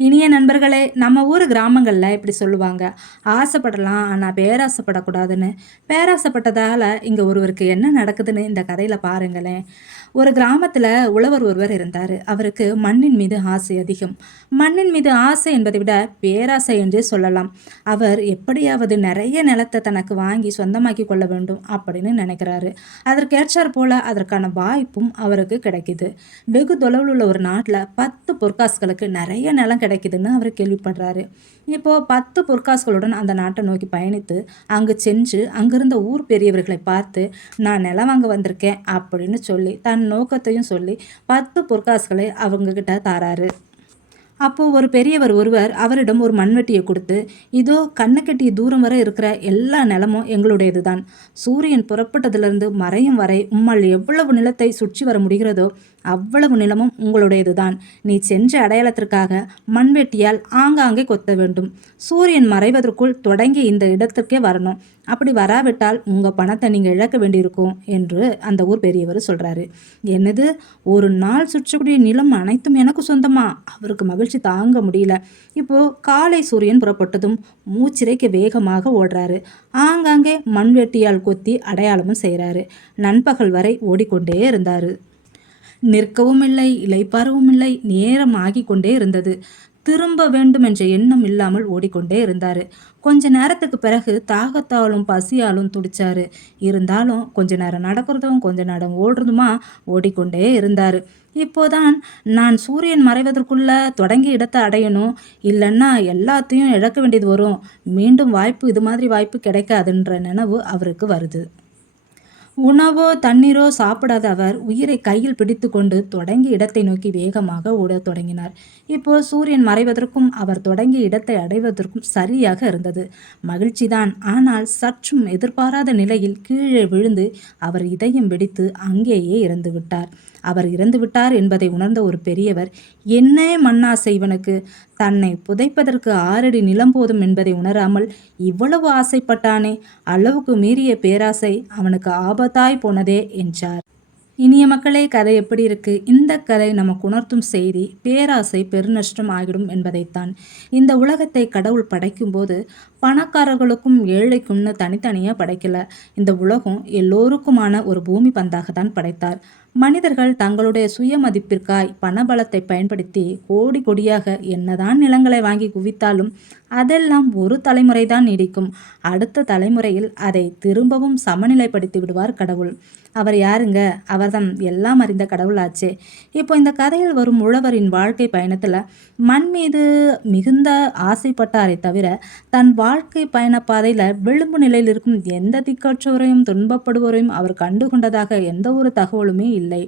இனிய நண்பர்களே, நம்ம ஊர் கிராமங்களில் இப்படி சொல்லுவாங்க, ஆசைப்படலாம் ஆனால் பேராசைப்படக்கூடாதுன்னு. பேராசைப்பட்டதால் இங்கே ஒருவருக்கு என்ன நடக்குதுன்னு இந்த கதையில் பாருங்களேன். ஒரு கிராமத்தில் உழவர் ஒருவர் இருந்தார். அவருக்கு மண்ணின் மீது ஆசை அதிகம். மண்ணின் மீது ஆசை என்பதை விட பேராசை என்றே சொல்லலாம். அவர் எப்படியாவது நிறைய நிலத்தை தனக்கு வாங்கி சொந்தமாக்கி கொள்ள வேண்டும் அப்படின்னு நினைக்கிறாரு. அதற்கேற்றாற் போல அதற்கான வாய்ப்பும் அவருக்கு கிடைக்குது. வெகு தொலைவில் உள்ள ஒரு நாட்டில் 10 பொற்காசுகளுக்கு நிறைய நிலம் கிடைக்குதுன்னு அவர் கேள்விப்படுறாரு. இப்போ 10 பொற்காசுகளுடன் அந்த நாட்டை நோக்கி பயணித்து அங்கு சென்று அங்கிருந்த ஊர் பெரியவர்களை பார்த்து, நான் நிலம் வாங்க வந்திருக்கேன் அப்படின்னு சொல்லி தன் நோக்கத்தையும் சொல்லி 10 பொற்காசுகளை அவங்க கிட்ட தாராரு. அப்போ ஒரு பெரியவர் ஒருவர் அவரிடம் ஒரு மண்வெட்டியை கொடுத்து, இதோ கண்ணு கெட்டிய தூரம் வரை இருக்கிற எல்லா நிலமும் எங்களுடையது தான். சூரியன் புறப்பட்டதிலிருந்து மறையும் வரை உம்மால் எவ்வளவு நிலத்தை சுற்றி வர முடிகிறதோ அவ்வளவு நிலமும் உங்களுடையது தான். நீ சென்ற அடையாளத்திற்காக மண்வெட்டியால் ஆங்காங்கே கொத்த வேண்டும். சூரியன் மறைவதற்குள் தொடங்கி இந்த இடத்திற்கே வரணும். அப்படி வராவிட்டால் உங்கள் பணத்தை நீங்கள் இழக்க வேண்டியிருக்கும் என்று அந்த ஊர் பெரியவர் சொல்கிறாரு. என்னது, ஒரு நாள் சுற்றக்கூடிய நிலம் அனைத்தும் எனக்கு சொந்தமா? அவருக்கு மகிழ்ச்சி தாங்க முடியல. இப்போது காலை சூரியன் புறப்பட்டதும் மூச்சிறைக்க வேகமாக ஓடுறாரு. ஆங்காங்கே மண்வெட்டியால் கொத்தி அடையாளமும் செய்கிறாரு. நண்பகல் வரை ஓடிக்கொண்டே இருந்தார். நிற்கவும் இல்லை, இளைப்பாறவும் இல்லை. நேரம் ஆகி கொண்டே இருந்தது. திரும்ப வேண்டும் என்ற எண்ணம் இல்லாமல் ஓடிக்கொண்டே இருந்தாரு. கொஞ்ச நேரத்துக்கு பிறகு தாகத்தாலும் பசியாலும் துடிச்சாரு. இருந்தாலும் கொஞ்ச நேரம் நடக்கிறதும் கொஞ்ச நேரம் ஓடுறதுமா ஓடிக்கொண்டே இருந்தாரு. இப்போதான் நான் சூரியன் மறைவதற்குள்ள தொடங்கி இடத்தை அடையணும், இல்லைன்னா எல்லாத்தையும் இழக்க வேண்டியது வரும். மீண்டும் வாய்ப்பு இது மாதிரி வாய்ப்பு கிடைக்காதுன்ற நினைவு அவருக்கு வருது. உணவோ தண்ணீரோ சாப்பிடாத அவர் உயிரை கையில் பிடித்து கொண்டு தொடங்கிய இடத்தை நோக்கி வேகமாக ஓடத் தொடங்கினார். இப்போ சூரியன் மறைவதற்கும் அவர் தொடங்கிய இடத்தை அடைவதற்கும் சரியாக இருந்தது. மகிழ்ச்சிதான். ஆனால் சற்றும் எதிர்பாராத நிலையில் கீழே விழுந்து அவர் இதயம் வெடித்து அங்கேயே இறந்து விட்டார். அவர் இறந்து விட்டார் என்பதை உணர்ந்த ஒரு பெரியவர், என்ன மண்ணாசை இவனுக்கு, தன்னை புதைப்பதற்கு 6 அடி நிலம் போதும் என்பதை உணராமல் இவ்வளவு ஆசைப்பட்டானே, அளவுக்கு மீறிய பேராசை அவனுக்கு ஆபத்தாய் போனதே என்றார். இனிய மக்களே, கதை எப்படி இருக்கு? இந்த கதை நமக்கு உணர்த்தும் செய்தி பேராசை பெருநஷ்டம் ஆகிடும் என்பதைத்தான். இந்த உலகத்தை கடவுள் படைக்கும் போது பணக்காரர்களுக்கும் ஏழைக்கும்னு தனித்தனியாக படைக்கல. இந்த உலகம் எல்லோருக்குமான ஒரு பூமி பந்தாக தான் படைத்தார். மனிதர்கள் தங்களுடைய சுயமதிப்பிற்காய் பணபலத்தை பயன்படுத்தி கோடி கொடியாக என்னதான் நிலங்களை வாங்கி குவித்தாலும் அதெல்லாம் ஒரு தலைமுறை தான் நீடிக்கும். அடுத்த தலைமுறையில் அதை திரும்பவும் சமநிலைப்படுத்தி விடுவார் கடவுள். அவர் யாருங்க? அவர்தான் எல்லாம் அறிந்த கடவுளாச்சே. இப்போ இந்த கதையில் வரும் உழவரின் வாழ்க்கை பயணத்தில் மண் மீது மிகுந்த ஆசைப்பட்டாரை தவிர தன் வாழ்க்கை பயண பாதையில் விளிம்பு நிலையில் இருக்கும் எந்த திக்கற்றவரையும் துன்பப்படுவோரையும் அவர் கண்டுகொண்டதாக எந்த ஒரு தகவலுமே இல்லை.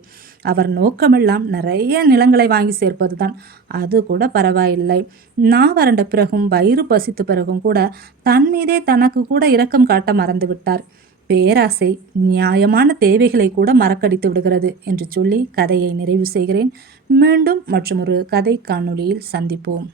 அவர் நோக்கமெல்லாம் நிறைய நிலங்களை வாங்கி சேர்ப்பது தான். அது கூட பரவாயில்லை. நான் வறண்ட பிறகும் வயிறு பசித்த பிறகும் கூட தன் மீதே தனக்கு கூட இரக்கம் காட்ட மறந்து விட்டார். பேராசை நியாயமான தேவைகளை கூட மறக்கடித்து விடுகிறது என்று சொல்லி கதையை நிறைவு செய்கிறேன். மீண்டும் மற்றொரு கதை காணொளியில் சந்திப்போம்.